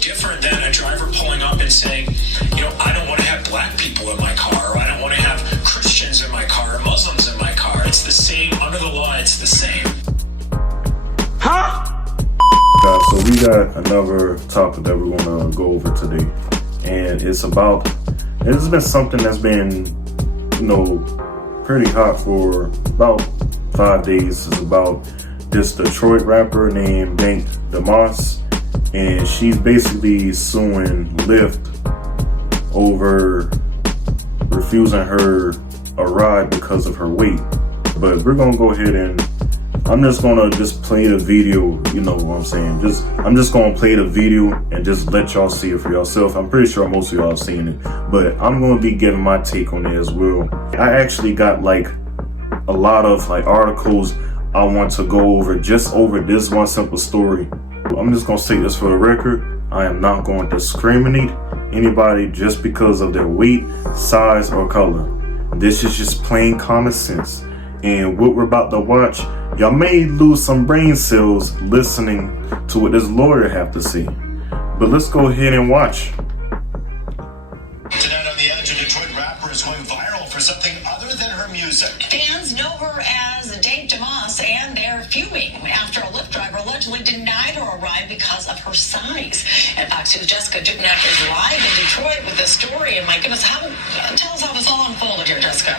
Different than a driver pulling up and saying, I don't want to have black people in my car, or I don't want to have Christians in my car, or Muslims in my car. It's the same. Under the law, it's the same. Huh? So we got another topic that we're going to go over today. And it's been something that's been, pretty hot for about 5 days. It's about this Detroit rapper named DeMoss. And she's basically suing Lyft over refusing her a ride because of her weight. But we're gonna go ahead and I'm just gonna play the video, you know what I'm saying? I'm just gonna play the video and just let y'all see it for yourself. I'm pretty sure most of y'all have seen it, but I'm gonna be giving my take on it as well. I actually got a lot of articles I want to go over just over this one simple story. I'm just gonna say this for the record. I am not going to discriminate anybody just because of their weight, size, or color. This is just plain common sense. And what we're about to watch, y'all may lose some brain cells listening to what this lawyer have to say. But let's go ahead and watch. Tonight on the Edge, a Detroit rapper is going viral for something other than her music. Fans know her as DeMoss, and they're fuming after a Lyft driver allegedly denied her a ride because of her size. And Fox News' Jessica Dupnack is live in Detroit with this story. And my goodness, tell us how this all unfolded here, Jessica.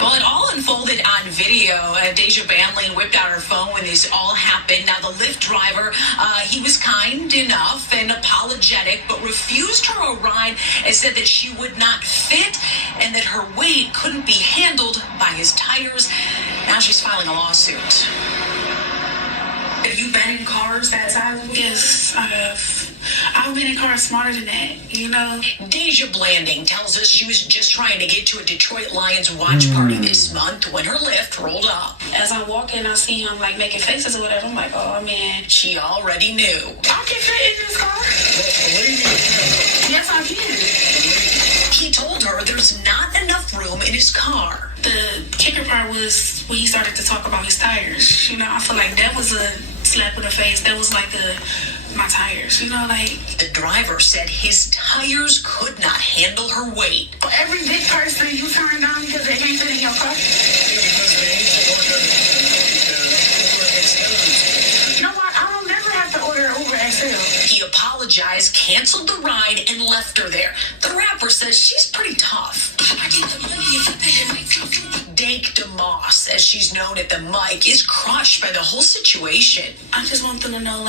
Well, it all unfolded on video. Deja Banley whipped out her phone when this all happened. Now, the Lyft driver, he was kind enough and apologetic, but refused her a ride and said that she would not fit and that her weight couldn't be handled by his tires. Now she's filing a lawsuit. Have you been in cars that size? Yes, I have. I've been in cars smarter than that, Deja Blanding tells us she was just trying to get to a Detroit Lions watch party this month when her Lyft rolled up. As I walk in, I see him making faces or whatever. I'm like, oh man. She already knew. I can fit in this car. Yes, I can. He told her there's not enough room in his car. The kicker part was when he started to talk about his tires. I feel like that was a slap in the face. That was my tires, The driver said his tires could not handle her weight. Every big person you turn down because they can't fit in your car. You know what? I don't never have to order an Uber XL. He apologized, canceled the ride, and left her there. The rapper says she's pretty tough. DeMoss, as she's known at the mic, is crushed by the whole situation. I just want them to know,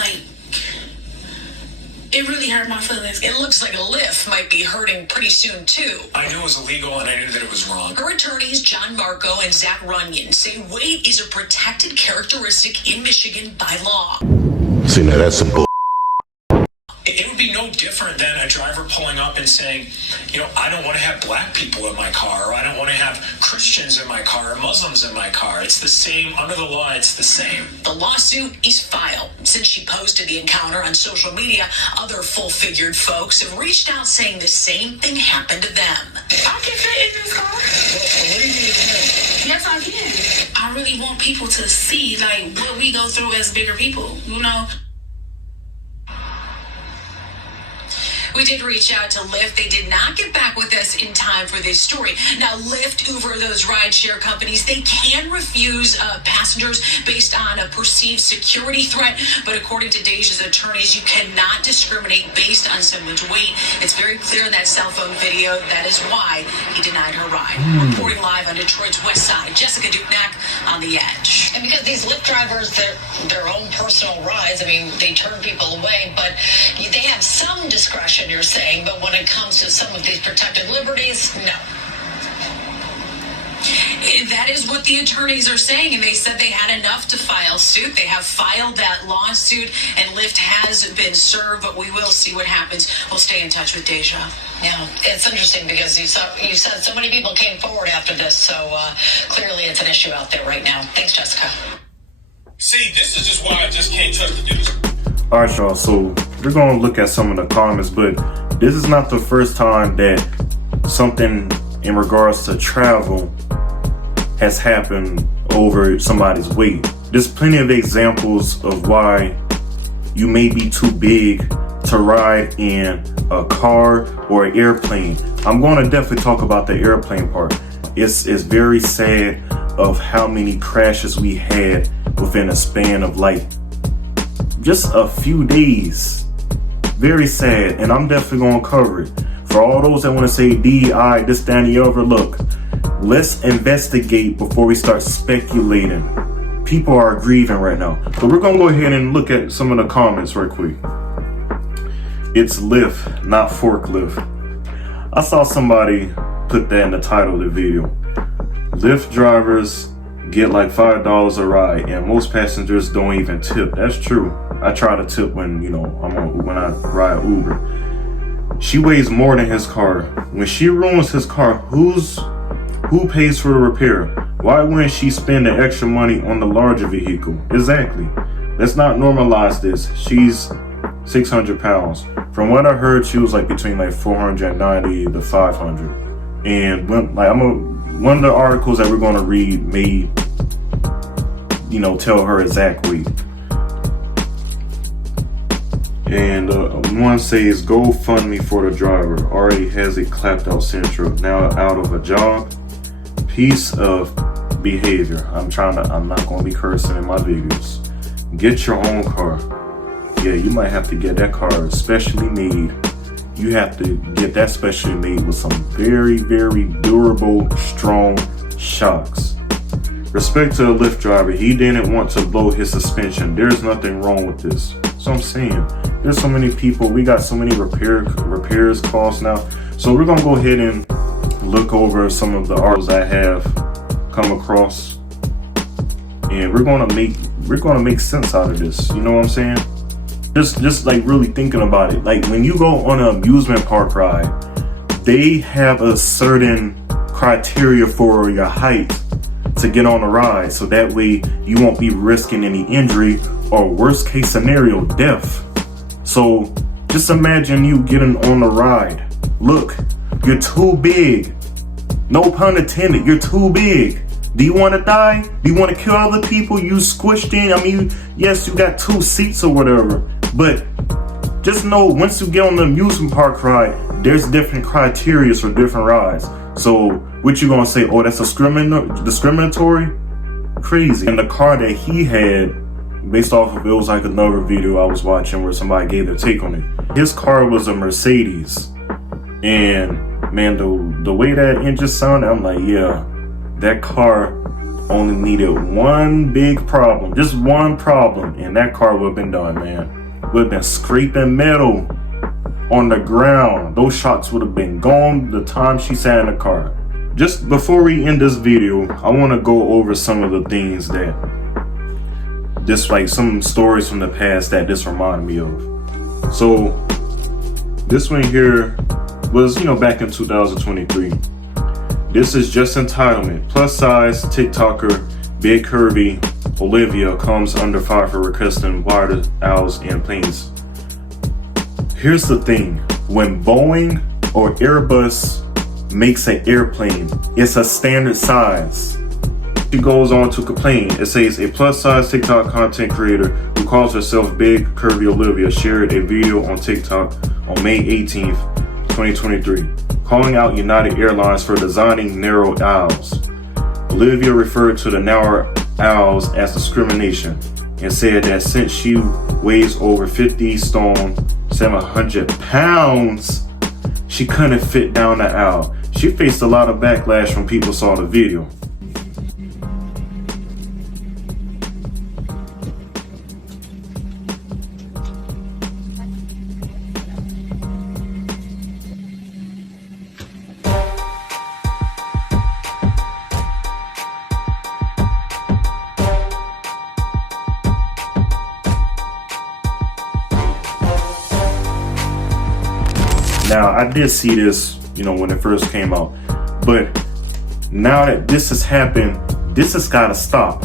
it really hurt my feelings. It looks like a Lyft might be hurting pretty soon, too. I knew it was illegal and I knew that it was wrong. Her attorneys, John Marco and Zach Runyon, say weight is a protected characteristic in Michigan by law. See, now that's some bull. It would be no different than a driver pulling up and saying, I don't want to have black people in my car, or I don't want to have Christians in my car, or Muslims in my car. It's the same. Under the law, it's the same. The lawsuit is filed. Since she posted the encounter on social media, other full-figured folks have reached out saying the same thing happened to them. I can fit in this car. Yes, I can. I really want people to see, what we go through as bigger people, We did reach out to Lyft. They did not get back with us in time for this story. Now, Lyft, Uber, those rideshare companies, they can refuse passengers based on a perceived security threat. But according to Deja's attorneys, you cannot discriminate based on someone's weight. It's very clear in that cell phone video. That is why he denied her ride. Reporting live on Detroit's west side, Jessica Dupnack on The Edge. And because these Lyft drivers, their own personal rides, they turn people away, but they have some discretion, you're saying, but when it comes to some of these protected liberties, no. That is what the attorneys are saying, and they said they had enough to file suit. They have filed that lawsuit, and Lyft has been served, but we will see what happens. We'll stay in touch with Deja. Yeah, it's interesting because you said so many people came forward after this, so clearly it's an issue out there right now. Thanks, Jessica. See, this is just why I just can't trust the news. Alright, y'all, so we're going to look at some of the comments, but this is not the first time that something in regards to travel has happened over somebody's weight. There's plenty of examples of why you may be too big to ride in a car or an airplane. I'm going to definitely talk about the airplane part. It's very sad of how many crashes we had within a span of like just a few days. Very sad, and I'm definitely going to cover it. For all those that want to say DEI, this, that, and the other, look, let's investigate before we start speculating. People are grieving right now. So we're going to go ahead and look at some of the comments right quick. It's Lyft, not forklift. I saw somebody put that in the title of the video. Lyft drivers get like $5 a ride, and most passengers don't even tip. That's true. I try to tip when when I ride Uber. She weighs more than his car. When she ruins his car, who pays for the repair? Why wouldn't she spend the extra money on the larger vehicle? Exactly. Let's not normalize this. She's 600 pounds. From what I heard, she was like between like 490 to 500. And one of the articles that we're going to read may, tell her exact weight. And one says, GoFundMe for the driver. Already has a clapped out Central. Now out of a job. Piece of behavior. I'm not going to be cursing in my videos. Get your own car. Yeah, you might have to get that car specially made. You have to get that specially made with some very, very durable, strong shocks. Respect to the Lyft driver. He didn't want to blow his suspension. There's nothing wrong with this. So I'm saying, there's so many people. We got so many repairs costs now. So we're gonna go ahead and look over some of the articles I have come across, and we're gonna make sense out of this. You know what I'm saying? Just like really thinking about it. Like when you go on an amusement park ride, they have a certain criteria for your height to get on the ride, so that way you won't be risking any injury or worst case scenario, death. So just imagine you getting on the ride. Look, you're too big. No pun intended, you're too big. Do you want to die? Do you want to kill other people? You squished in. I mean, yes, you got 2 seats or whatever, but just know once you get on the amusement park ride, there's different criteria for different rides. So what you gonna say? Oh, that's discriminatory? Crazy. And the car that he had, based off of, it was like another video I was watching where somebody gave their take on it. His car was a Mercedes, and man, the way that engine sounded, I'm like, yeah, that car only needed one big problem, just one problem, and that car would have been done, man. Would have been scraping metal on the ground. Those shots would have been gone the time she sat in the car. Just before we end this video, I want to go over some of the things that some stories from the past that this reminded me of. So this one here was, back in 2023. This is just entitlement. Plus size TikToker, big curvy Olivia comes under fire for requesting wider aisles and planes. Here's the thing. When Boeing or Airbus makes an airplane, it's a standard size. She goes on to complain. It says a plus size TikTok content creator who calls herself Big Curvy Olivia shared a video on TikTok on May 18th, 2023, calling out United Airlines for designing narrow aisles. Olivia referred to the narrow aisles as discrimination and said that since she weighs over 50 stone, 700 pounds, she couldn't fit down the aisle. She faced a lot of backlash when people saw the video. Now, I did see this, when it first came out, but now that this has happened, this has got to stop.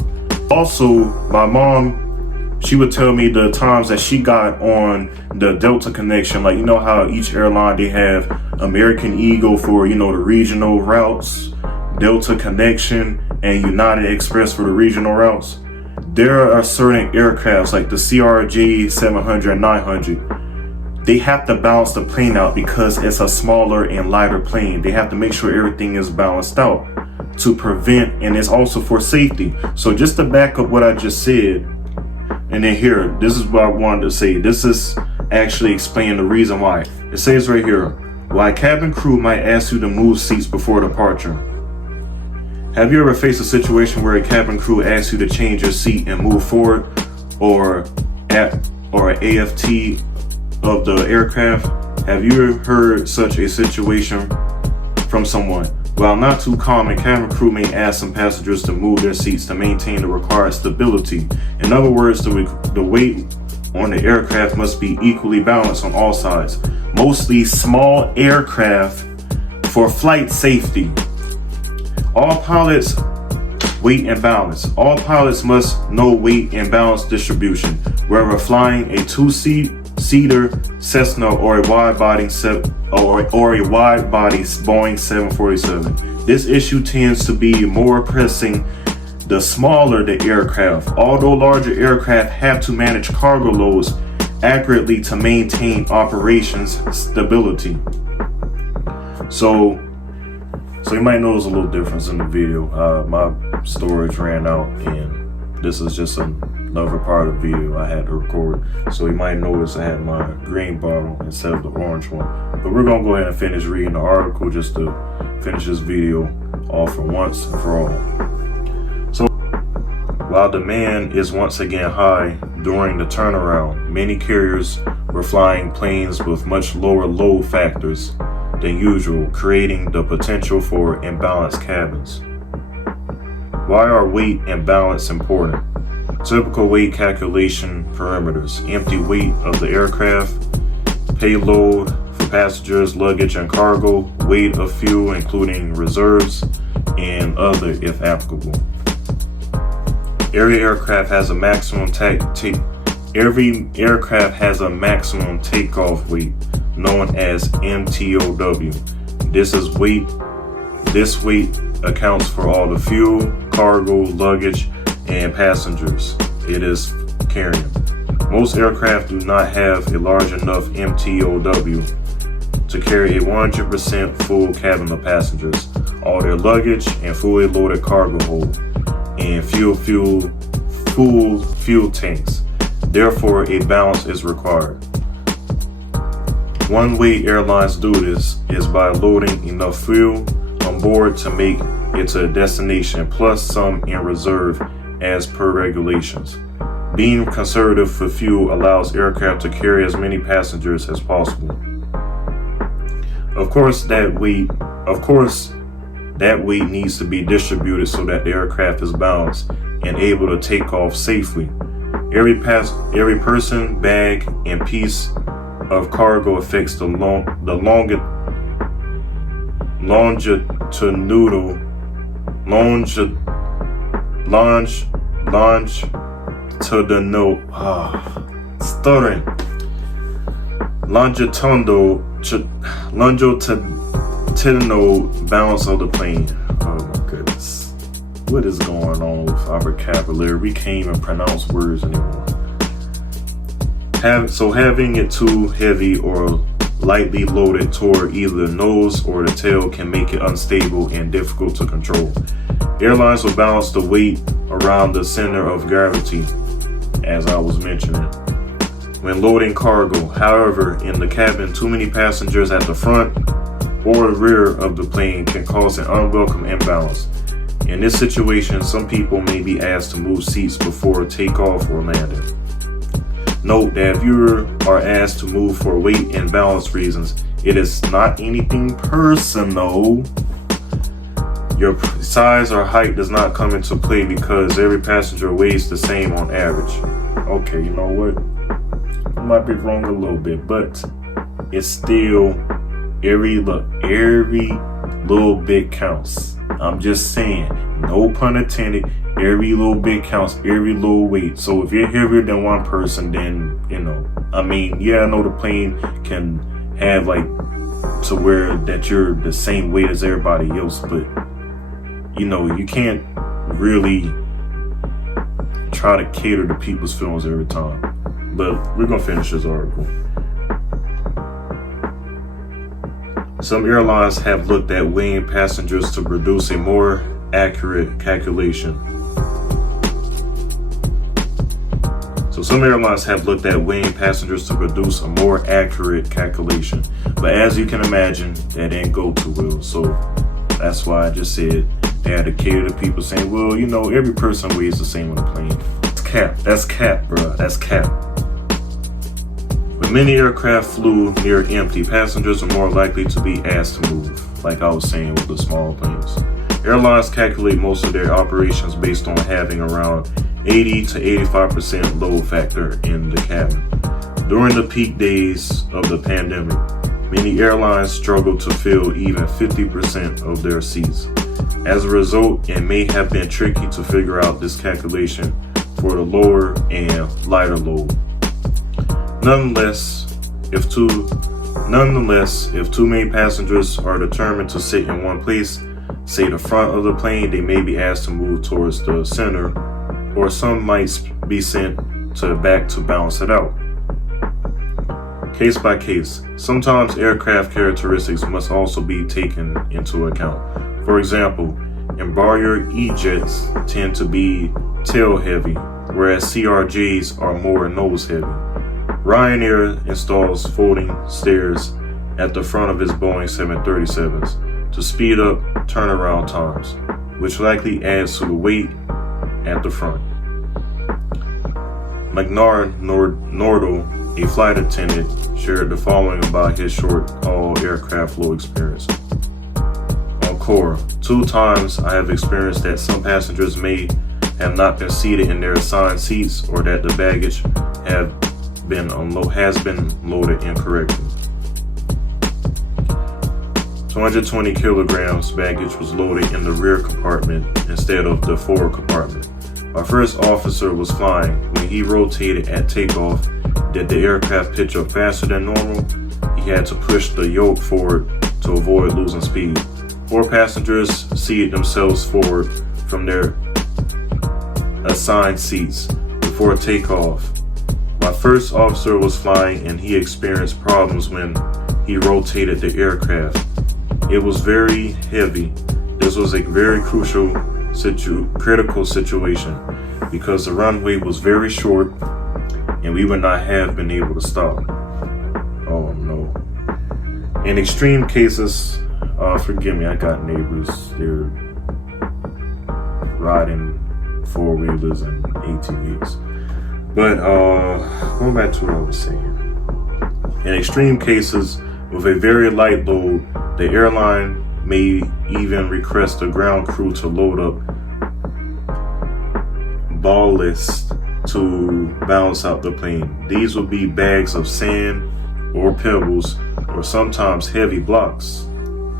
Also, my mom, she would tell me the times that she got on the Delta connection, like, how each airline, they have American Eagle for, the regional routes, Delta connection, and United Express for the regional routes. there are certain aircrafts like the CRJ 700 and 900. They have to balance the plane out because it's a smaller and lighter plane. They have to make sure everything is balanced out to prevent, and it's also for safety. So just to back up what I just said, and then here, this is what I wanted to say. This is actually explaining the reason why. It says right here, why cabin crew might ask you to move seats before departure. Have you ever faced a situation where a cabin crew asks you to change your seat and move forward, or an AFT of the aircraft? Have you heard such a situation from someone? While not too common, cabin crew may ask some passengers to move their seats to maintain the required stability. In other words, the weight on the aircraft must be equally balanced on all sides. Mostly small aircraft for flight safety. All pilots weight and balance. All pilots must know weight and balance distribution, whether flying a two-seater Cessna or a wide-body Boeing 747. This issue tends to be more pressing the smaller the aircraft. Although larger aircraft have to manage cargo loads accurately to maintain operations stability. So you might notice a little difference in the video. My storage ran out, and this is just another part of the video I had to record. So you might notice I had my green bottle instead of the orange one. But we're gonna go ahead and finish reading the article just to finish this video off for once and for all. So while demand is once again high during the turnaround, many carriers were flying planes with much lower load factors than usual, creating the potential for imbalanced cabins. Why are weight and balance important? Typical weight calculation parameters: empty weight of the aircraft, payload for passengers, luggage and cargo, weight of fuel including reserves, and other if applicable. Every aircraft has a maximum takeoff weight, known as MTOW. This weight accounts for all the fuel, cargo, luggage, and passengers it is carrying. Most aircraft do not have a large enough MTOW to carry a 100% full cabin of passengers, all their luggage, and fully loaded cargo hold, and full fuel tanks. Therefore, a balance is required. One way airlines do this is by loading enough fuel on board to make it to a destination, plus some in reserve as per regulations. Being conservative for fuel allows aircraft to carry as many passengers as possible. Of course, that weight needs to be distributed so that the aircraft is balanced and able to take off safely. Every person, bag, and piece of cargo affects the longitudinal balance of the plane. Oh my goodness. What is going on with our vocabulary? We can't even pronounce words anymore. Having it too heavy or lightly loaded toward either the nose or the tail can make it unstable and difficult to control. Airlines will balance the weight around the center of gravity, as I was mentioning, when loading cargo. However, in the cabin, too many passengers at the front or the rear of the plane can cause an unwelcome imbalance. In this situation, some people may be asked to move seats before takeoff or landing. Note that if you are asked to move for weight and balance reasons, it is not anything personal. Your size or height does not come into play because every passenger weighs the same on average. Okay, you know what? I might be wrong a little bit, but it's still every little bit counts. I'm just saying, no pun intended. Every little bit counts, every little weight. So if you're heavier than one person, then, I know the plane can have to where that you're the same weight as everybody else, but you can't really try to cater to people's feelings every time. But we're gonna finish this article. Some airlines have looked at weighing passengers to produce a more accurate calculation. So some airlines have looked at weighing passengers to produce a more accurate calculation. But as you can imagine, that didn't go too well. So that's why I just said they had to cater to people saying, well, you know, every person weighs the same on the plane. That's cap. That's cap, bro. That's cap. When many aircraft flew near empty, passengers are more likely to be asked to move, like I was saying with the small planes. Airlines calculate most of their operations based on having around 80 to 85% load factor in the cabin. During the peak days of the pandemic, many airlines struggled to fill even 50% of their seats. As a result, it may have been tricky to figure out this calculation for the lower and lighter load. Nonetheless, if too many passengers are determined to sit in one place, say the front of the plane, they may be asked to move towards the center, or some might be sent to the back to balance it out. Case by case, sometimes aircraft characteristics must also be taken into account. For example, Embraer E-jets tend to be tail heavy, whereas CRJs are more nose heavy. Ryanair installs folding stairs at the front of its Boeing 737s to speed up turnaround times, which likely adds to the weight at the front. Nordel, a flight attendant, shared the following about his short-haul aircraft flow experience. On Core, 2 times I have experienced that some passengers may have not been seated in their assigned seats, or that the baggage has been loaded incorrectly. 220 kilograms baggage was loaded in the rear compartment instead of the forward compartment. My first officer was flying. When he rotated at takeoff, did the aircraft pitch up faster than normal? He had to push the yoke forward to avoid losing speed. 4 passengers seated themselves forward from their assigned seats before takeoff. My first officer was flying and he experienced problems when he rotated the aircraft. It was very heavy. This was a very critical situation because the runway was very short and we would not have been able to stop. Oh no. In extreme cases, forgive me, I got neighbors. They're riding 4-wheelers and ATVs. But going back to what I was saying. In extreme cases, with a very light load, the airline may even request the ground crew to load up ballast to balance out the plane. These will be bags of sand or pebbles or sometimes heavy blocks.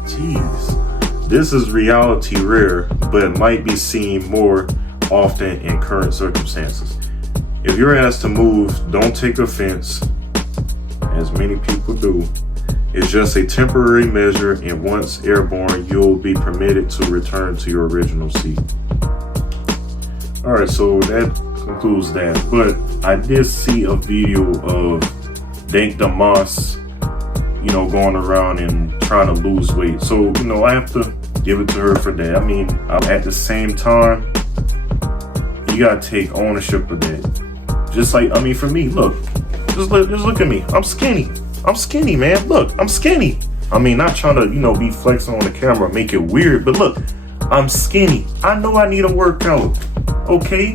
Jeez, this is reality rare, but might be seen more often in current circumstances. If you're asked to move, don't take offense, as many people do. It's just a temporary measure, and once airborne, you'll be permitted to return to your original seat. Alright, so that concludes that. But I did see a video of Dank DeMoss, going around and trying to lose weight. So, I have to give it to her for that. I mean, at the same time, you gotta take ownership of that. Just like, for me, look, just look at me. I'm skinny, man. Look, I'm skinny. Not trying to, be flexing on the camera, make it weird, but look, I'm skinny. I know I need a workout. Okay?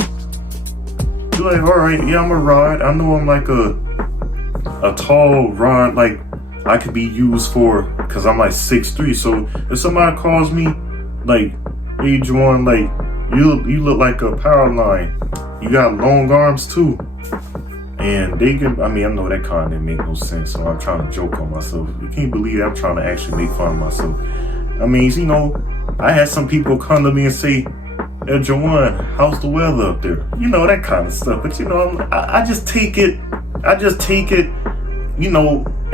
You're like, alright, yeah, I'm a rod. I know I'm like a tall rod, like I could be used for, because I'm like 6'3". So if somebody calls me, like, hey, Juwan, like, you look like a power line. You got long arms too. And they can, I know that kind didn't make no sense, so I'm trying to joke on myself. You can't believe I'm trying to actually make fun of myself. I had some people come to me and say, hey, Juwan, how's the weather up there? That kind of stuff. But, I just take it,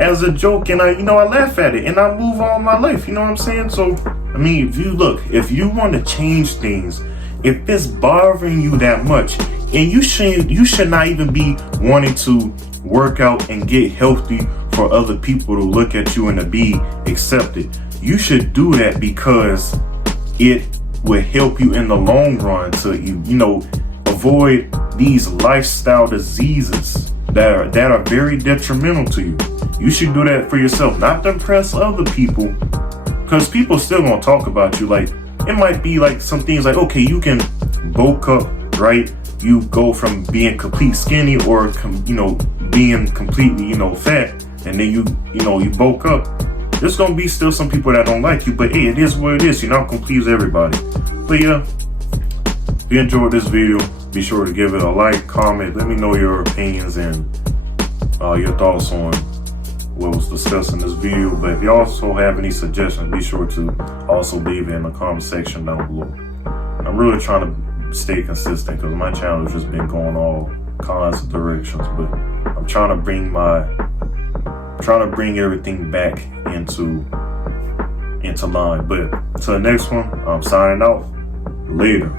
as a joke, and I laugh at it, and I move on my life, you know what I'm saying? So, if you want to change things, if it's bothering you that much, And you should not even be wanting to work out and get healthy for other people to look at you and to be accepted. You should do that because it will help you in the long run to avoid these lifestyle diseases that are very detrimental to you. You should do that for yourself, not to impress other people, because people still gonna talk about you. Like, it might be like some things like, okay, you can bulk up, right? You go from being complete skinny or being completely fat, and then you bulk up. There's gonna be still some people that don't like you, but hey, it is what it is. You're not gonna please everybody. But yeah, if you enjoyed this video, be sure to give it a like, comment, let me know your opinions and your thoughts on what was discussed in this video. But if you also have any suggestions, be sure to also leave it in the comment section down below. I'm really trying to stay consistent because my channel has just been going all kinds of directions, but I'm trying to bring everything back into line. But until the next one, I'm signing off. Later.